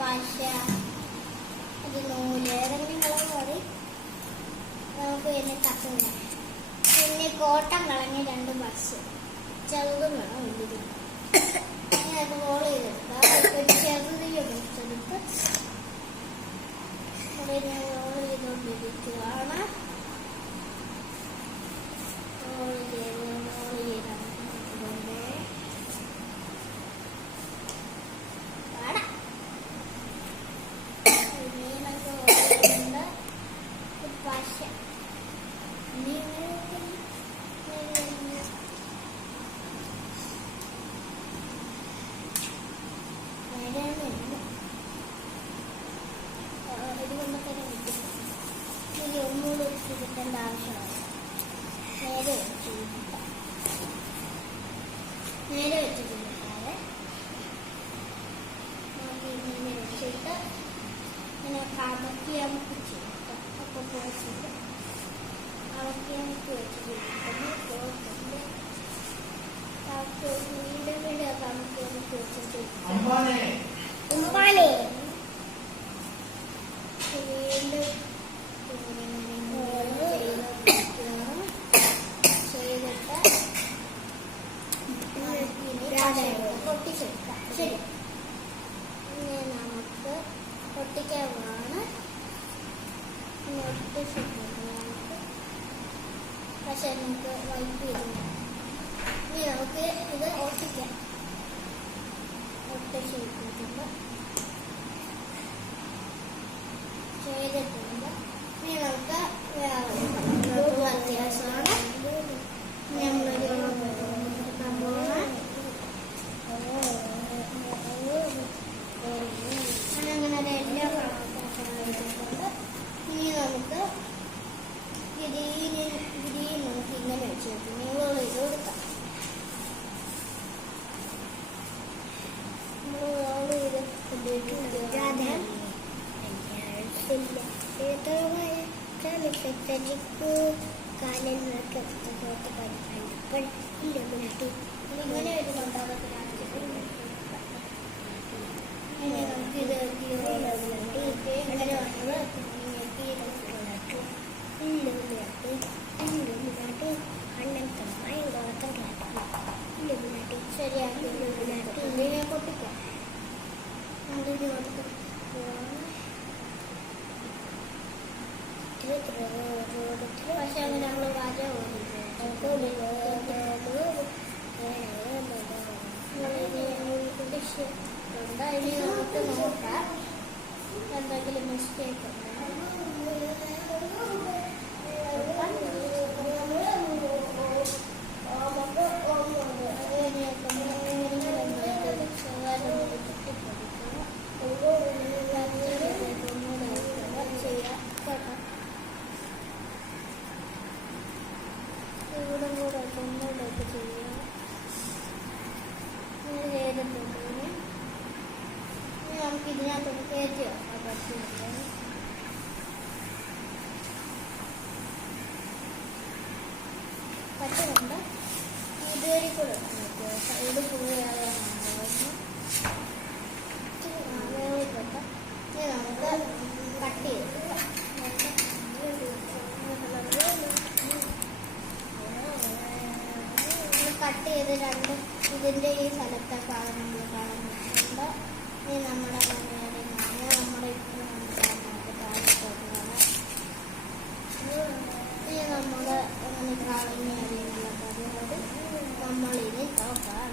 പശ, അത് നൂല്, ഏതെങ്കിലും കളർ മതി. നമുക്ക് പിന്നെ കത്തുന്ന പിന്നെ കോട്ടം കളഞ്ഞ് 2 ബസ് ചെറുതും വേണം വലിയതും. അത് റോൾ ചെയ്തെടുക്കാം. ചെറുതിയെ പിടിച്ചെടുത്ത് ഞാൻ റോൾ ചെയ്തുകൊണ്ടിരിക്കുകയാണ്. റോൾ ചെയ്ത് പശ ഇതുകൊണ്ട് തന്നെ ഇനി ഒന്നുകൂടി കിട്ടേണ്ട ആവശ്യമാണ്. നേരെ വെച്ച് കൊടുക്കാതെ ഇങ്ങനെ വെച്ചിട്ട് ഇങ്ങനെ കമക്കി നമുക്ക് ചെയ്യാം. അപ്പോൾ പോച്ചിട്ട് അവർക്ക് നമുക്ക് വെച്ചിട്ട് വീണ്ടും വീണ്ടും കമക്കി നമുക്ക് വെച്ചിട്ട് പൊട്ടിച്ചെടുക്കാം. ശരി, ഇനി നമുക്ക് പൊട്ടിക്കാവുന്നതാണ്. പക്ഷെ നമുക്ക് വൈപ്പ് ചെയ്ത് ഇനി നമുക്ക് ഇത് ഒട്ടിക്കാം. ഒട്ടിച്ചെടുത്തിട്ടുണ്ട് ചെയ്തിട്ടുണ്ട്. ഇനി നമുക്ക് അത്യാവശ്യമാണ്. നമ്മളൊരു അങ്ങനെ എല്ലാ കളറും. ഇനി നമുക്ക് ഗ്രീൻ നമുക്ക് ഇങ്ങനെ വെച്ചിട്ട് നീളം ചെയ്ത് കൊടുക്കാം. ഇങ്ങനെ വരുന്നുണ്ടാകത്തില്ല. നമുക്കിത് ശരിയാക്കി ഇതിനെ പൊട്ടിക്കാം. പക്ഷെ അങ്ങനെ നമ്മൾ വര ഇനി നമുക്ക് നോക്കാം എന്തെങ്കിലും മിസ്റ്റേക്ക് ഇവിടെ കൂടെ ഒന്നുകൂടെയൊക്കെ ചെയ്യാം. ചെയ്തിട്ടുണ്ട്. നമുക്ക് ഇതിനകത്തൊന്ന് കയറ്റി വെക്കാം. പറ്റുന്നുണ്ട്. ഇതുവരെ കൂടെ സൈഡ് ഫുള്ളാണ്. നമുക്ക് കട്ട് ചെയ്തെടുക്കാം. കട്ട് ചെയ്ത് ഇതിൻ്റെ ഈ സ്ഥലത്തെ ഭാഗം നമ്മൾ കാണുന്നുണ്ട്. ഇനി നമ്മുടെ നമ്മുടെ ഇനി നമ്മൾ അങ്ങനെ കളഞ്ഞ അറിയാനുള്ള പരിപാടി നമ്മളിനി നോക്കാം.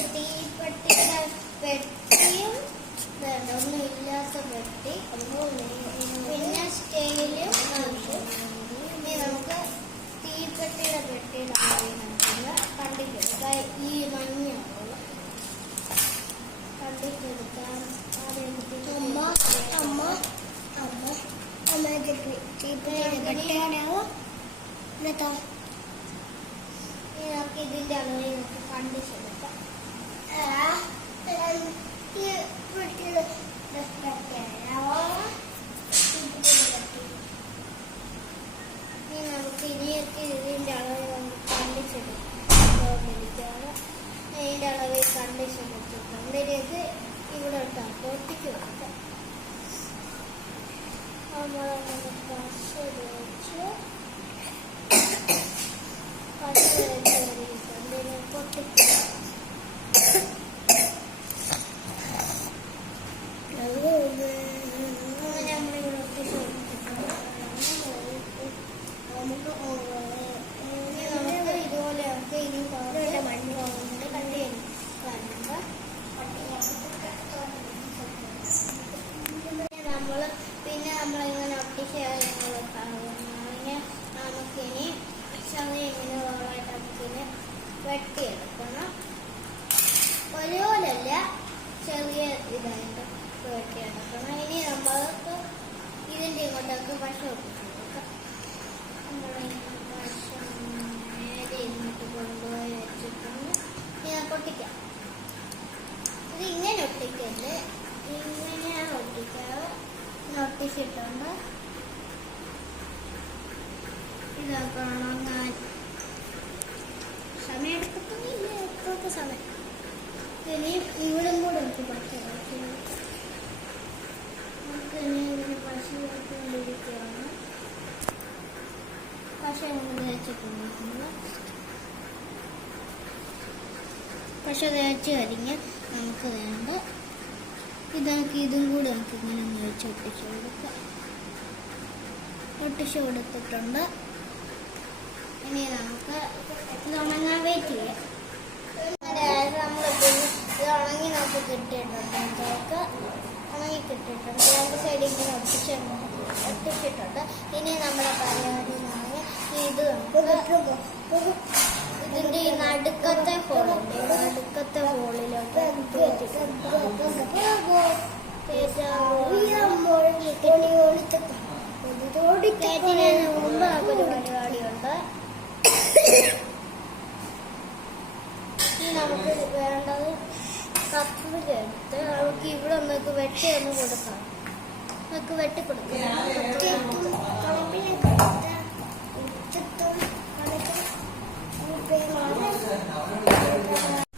തീപ്പെട്ടിയുടെ പെട്ടിയും ഒന്നും ഇല്ലാത്ത പെട്ടി, പിന്നെ സ്റ്റൈലും നമുക്ക് തീപ്പെട്ടിയുടെ പെട്ടിയുടെ കണ്ടിട്ടെടുക്കാം. ഈ മഞ്ഞുള്ള കണ്ടിട്ടെടുക്കാം. നമുക്ക് ഇതിന്റെ അളവ് നമുക്ക് കണ്ടിച്ചെടുക്കാം. നമുക്ക് ഇനിയൊക്കെ ഇതിന്റെ അളവ് നമുക്ക് കണ്ടിച്ചെടുക്കാം. ഇതിന്റെ അളവ് കണ്ടിച്ചെടുത്തിട്ടുണ്ട്. ഇത് ഇവിടെ ഇട്ടാൽ പൊട്ടിക്ക് കൊടുക്കാം. നമ്മളങ്ങനെ പശ വെച്ച് പൊട്ടിക്കുക. അങ്ങനെ നമ്മളിവിടെ ഒട്ടിച്ച് കൊടുത്തിട്ടുണ്ട്. നമുക്ക് ഇതുപോലെ നമുക്ക് ഇനി മണ്ണ് പോകുന്നത് കണ്ടു നമ്മൾ പിന്നെ നമ്മളിങ്ങനെ ഒട്ടിച്ച് നമുക്കിനി ചവി ഇങ്ങനെ ഓളായിട്ട് നമുക്കിനി വെട്ടിയെടുക്കണം. ഒരുപോലല്ല, ചെറിയ ഇതായിട്ട് വെട്ടിയെടുക്കണം. ഇനി നമ്മൾക്ക് ഇതിൻ്റെ ഇങ്ങോട്ടേക്ക് പശ ഒട്ടിച്ച് കൊടുക്കാം. നമ്മളിങ്ങനെ പശ നേരെ ഇങ്ങോട്ട് കൊണ്ടുപോയി വെച്ചിട്ടുണ്ട്. ഇങ്ങനെ പൊട്ടിക്കാം. ഇത് ഇങ്ങനെ ഒട്ടിക്കല്ലേ, ഇങ്ങനെയാണ് ഒട്ടിക്കാറ്. ഇങ്ങനെ ഒട്ടിച്ചിട്ടുണ്ട്. ഇതൊക്കെ ഉണങ്ങാൻ സമയം എടുക്കത്തൊന്നുമില്ല, എത്രയൊക്കെ സമയം. ഇനി ഇവിടും കൂടെ എനിക്ക് പശ നമുക്കിനി ഇതിന് പശ കൊണ്ടിരിക്കുകയാണ്. പശ കൊണ്ട് തേച്ചിട്ടുണ്ടിരിക്കുന്നത്. പശ തേച്ച് കഴിഞ്ഞ് നമുക്ക് വേണ്ട ഇതും കൂടി നമുക്ക് ഇങ്ങനെ വെച്ച് ഒട്ടിച്ച് കൊടുക്കാം. ഒട്ടിച്ച് കൊടുത്തിട്ടുണ്ട്. ഇനി നമുക്ക് ഇത് ഉണങ്ങാൻ വെയിറ്റ് ചെയ്യാം. നമ്മളിപ്പോൾ ഇത് ഉണങ്ങി നമുക്ക് കിട്ടിയിട്ടുണ്ട്. നമുക്ക് ഉണങ്ങി കിട്ടിയിട്ടുണ്ട്. രണ്ട് സൈഡിൽ ഇങ്ങനെ ഒട്ടിച്ചിട്ടുണ്ട്. ഇനി നമ്മുടെ പരിപാടി ഇത് ഇതിൻ്റെ ഈ നടുക്കത്തെ ഹോളുണ്ട്. നടുക്കത്തെ ഹോളിലോട്ട് കയറ്റിനു മുമ്പ് നമുക്കൊരു പരിപാടിയുണ്ട്. നമുക്ക് വേണ്ടത് കത്രികയെടുത്ത് നമുക്ക് ഇവിടെ നമുക്ക് വെട്ടിയൊന്ന് കൊടുക്കാം. നമുക്ക് വെട്ടിക്കൊടുക്കാം.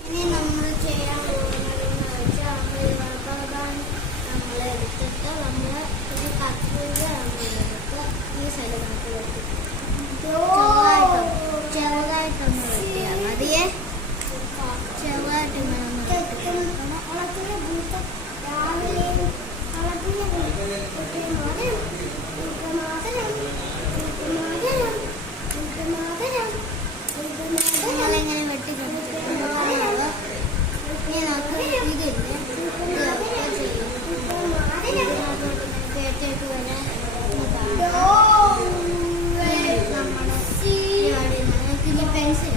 ഇനി നമ്മൾ ചെയ്യാൻ പോകുന്നതെന്ന് വെച്ചാൽ നമ്മൾ എടുത്തിട്ട് നമ്മൾ ഒരു കത്രിക നമ്മളെടുത്ത് ഈ സൈഡ് നമുക്ക് വെട്ടിക്കും. ചെറുതായിട്ടൊന്ന് വെട്ടിയാൽ മതിയേ. ചെറുതായിട്ട് ഇങ്ങനെ ഒന്ന് വെട്ടിക്കൊടുക്കണം. നമ്മളിങ്ങനെ വെട്ടിക്കൊടുത്തിട്ടുണ്ട്. ഇനി നമുക്ക് ഇതില്ലേ കേട്ടിട്ട് വരാൻ നമ്മുടെ ഇനി പെൻസിൽ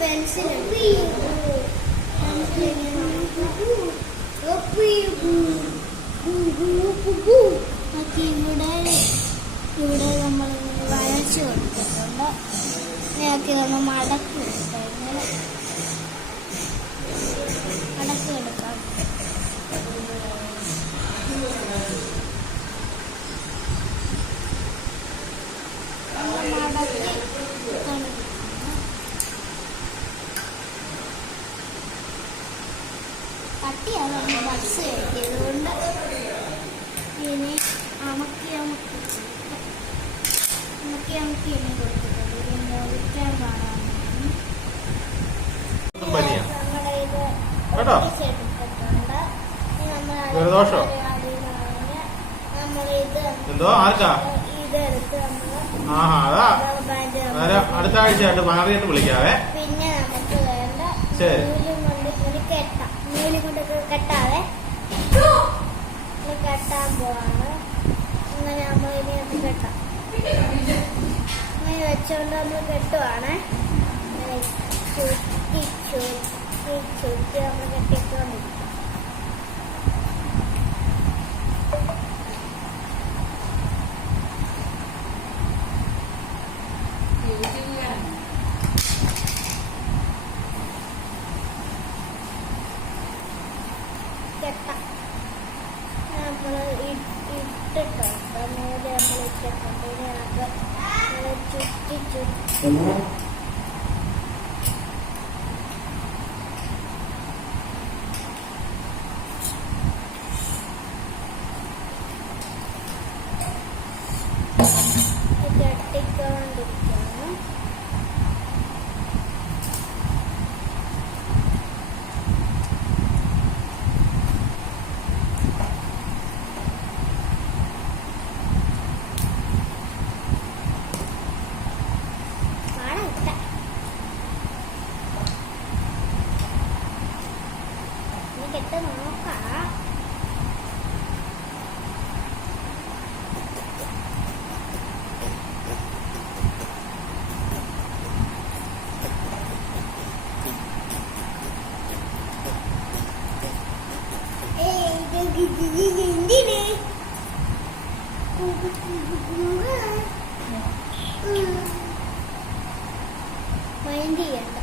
പെൻസിൽ ഇവിടെ നമ്മൾ വരച്ച് കൊടുത്തിട്ടുണ്ട്. ഇതൊക്കെ നമ്മൾ മടക്കി എടുക്കാം. കട്ടിയാണ് ബസ് കയറ്റിയതുകൊണ്ട് ഇനി അമക്കി ഇനി കൊടുത്തിട്ടുണ്ട്. ഇതിൻ്റെ ഒരിക്കാൻ കാണാൻ നമ്മുടെ ഇത് ഒട്ടിച്ചെടുത്തിട്ടുണ്ട്. ഇതെടുത്ത് അടുത്ത ആഴ്ചയായിട്ട് മാറിയിട്ട് വിളിക്കാവേ. പിന്നെ നമുക്ക് വേണ്ട നൂല് കൊണ്ട് കെട്ടാവേ. കെട്ടാൻ പോവാണ്. അങ്ങനെ നമ്മൾ ഇനി അത് കെട്ടാം. അങ്ങനെ വെച്ചോണ്ട് നമ്മൾ കെട്ടുവാണ്. അങ്ങനെ ചുറ്റി ചുറ്റി ചുറ്റി നമ്മൾ കെട്ടിക്കൊണ്ടിരിക്കും. കെട്ടാം. നമ്മൾ ഇട്ടിട്ടുണ്ട്, നൂല് നമ്മൾ ഇട്ടിട്ടുണ്ട്. ഇനി നമുക്ക് ചുറ്റി ചുറ്റി കെട്ടിക്കൊണ്ടിരിക്കുകയാണ്. കെട്ട് നോക്കാം. എന്തിന് മൈൻഡ് ചെയ്യണ്ട.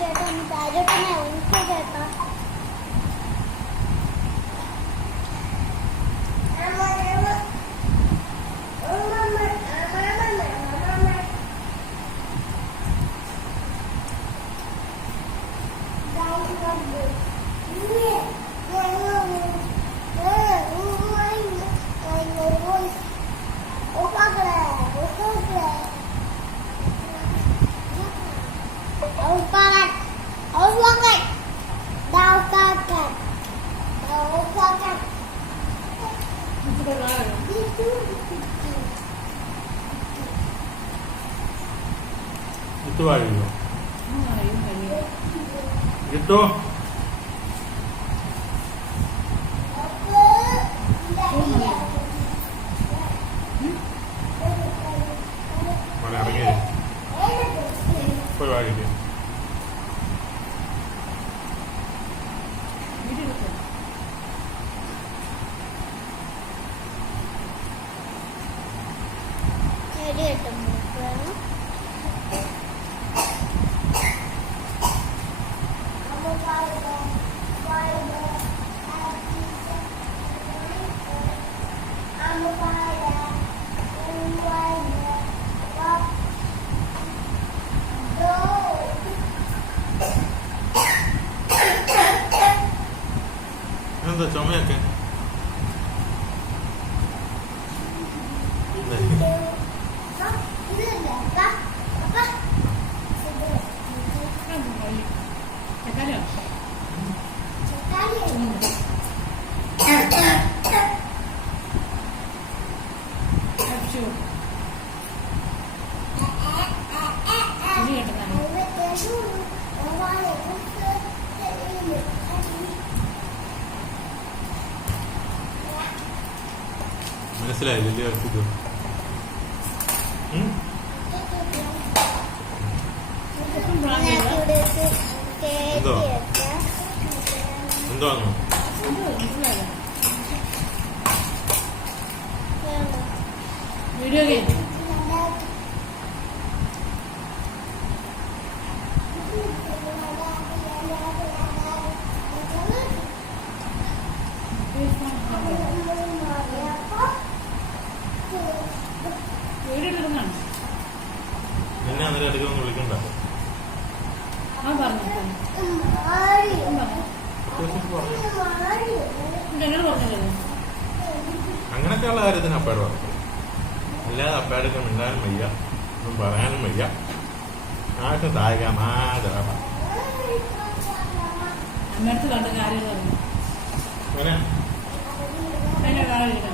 ചേട്ടാ ഒന്ന് താഴോട്ടന്നെ എനിക്ക് ചേട്ടാ. itu ayo itu mana lagi apa lagi jadi ada muka. എന്താ ചുമയൊക്കെ മനസ്സിലായില്ലേ ഇത് എന്തോ എന്തോന്നു വീഡിയോ ഗെയിം എന്നെ അന്നേരം അധികം വിളിക്കണ്ട അങ്ങനത്തെയുള്ള കാര്യത്തിന് അപ്പേട് പറഞ്ഞു അല്ലാതെ അപ്പയുടെ മിണ്ടാനും വയ്യ, ഒന്നും പറയാനും വയ്യ. ആർക്കും താഴേക്കാം അമ്മയടുത്ത് കണ്ട കാര്യങ്ങളൊന്നും അങ്ങനെ അതിനെ കാണില്ല.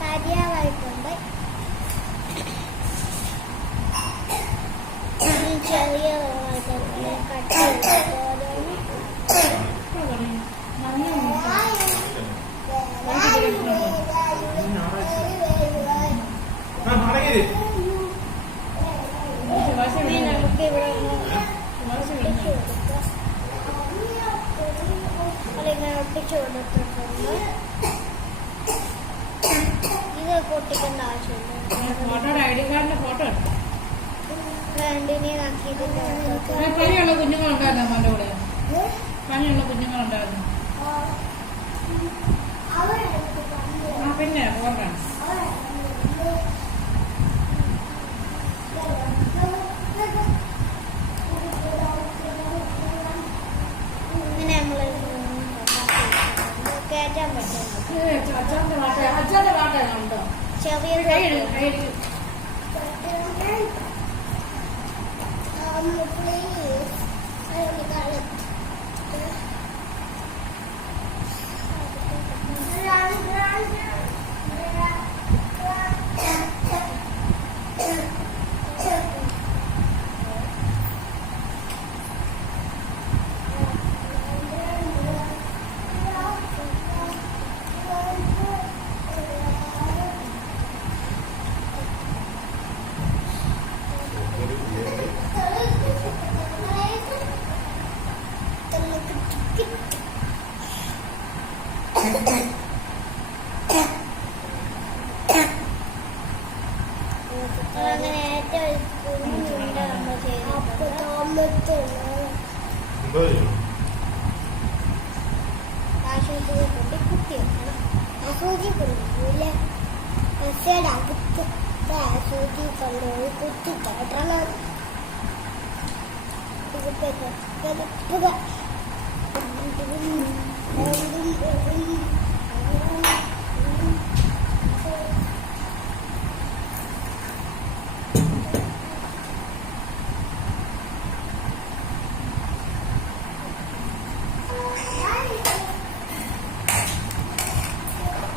കരിയാവായിട്ടുണ്ട്. ചെറിയ കട്ട് നമുക്ക് ഇവിടെ അതിങ്ങനെ ഒട്ടിച്ചു കൊടുത്തിട്ടുണ്ട്. ഇത് പൊട്ടിക്കേണ്ട ആവശ്യമില്ല. ഫോട്ടോയുടെ ഐ ഡി കാർഡിന്റെ ഫോട്ടോ രണ്ടിനെ ആക്കിയിട്ട് പനിയുള്ള കുഞ്ഞുങ്ങളുണ്ടായിരുന്നു അമ്മന്റെ കൂടെ. പനിയുള്ള കുഞ്ഞുങ്ങളുണ്ടായിരുന്നു. പിന്നെ ഓർക്കണം. ഇങ്ങനെ നമ്മൾ കയറ്റാൻ പറ്റും. അച്ഛന്റെ പാട്ടാണോ ചെറിയ അങ്ങനെ ഏറ്റവും കുഞ്ഞുണ്ട് നമ്മൾ ചെയ്തിട്ടുണ്ട്. ആശുപത്രി കൊണ്ട് കുത്തി വെക്കണം. ആശുപത്രി കൊണ്ടുപോയില്ല, ബസ്സയുടെ അകത്ത് ആശുപത്രി കൊണ്ടുപോയി കുത്തി കയറ്റണം.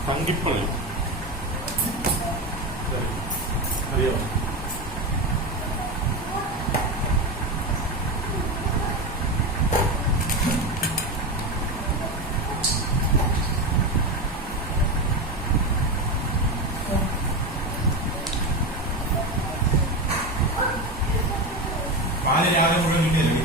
തങ്കിപ്പള്ളി അറിയോ? പാല് രാവിലെ മുഴുവൻ കിട്ടിയല്ലേ?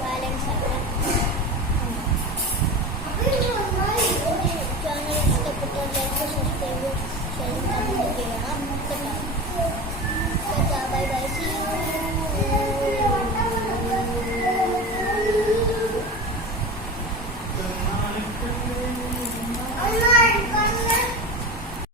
ബാലൻസ് ആക്കാം. ചാനൽ ഇഷ്ടപ്പെട്ട ലൈക്ക് സബ്സ്ക്രൈബ് ചെയ്യണം.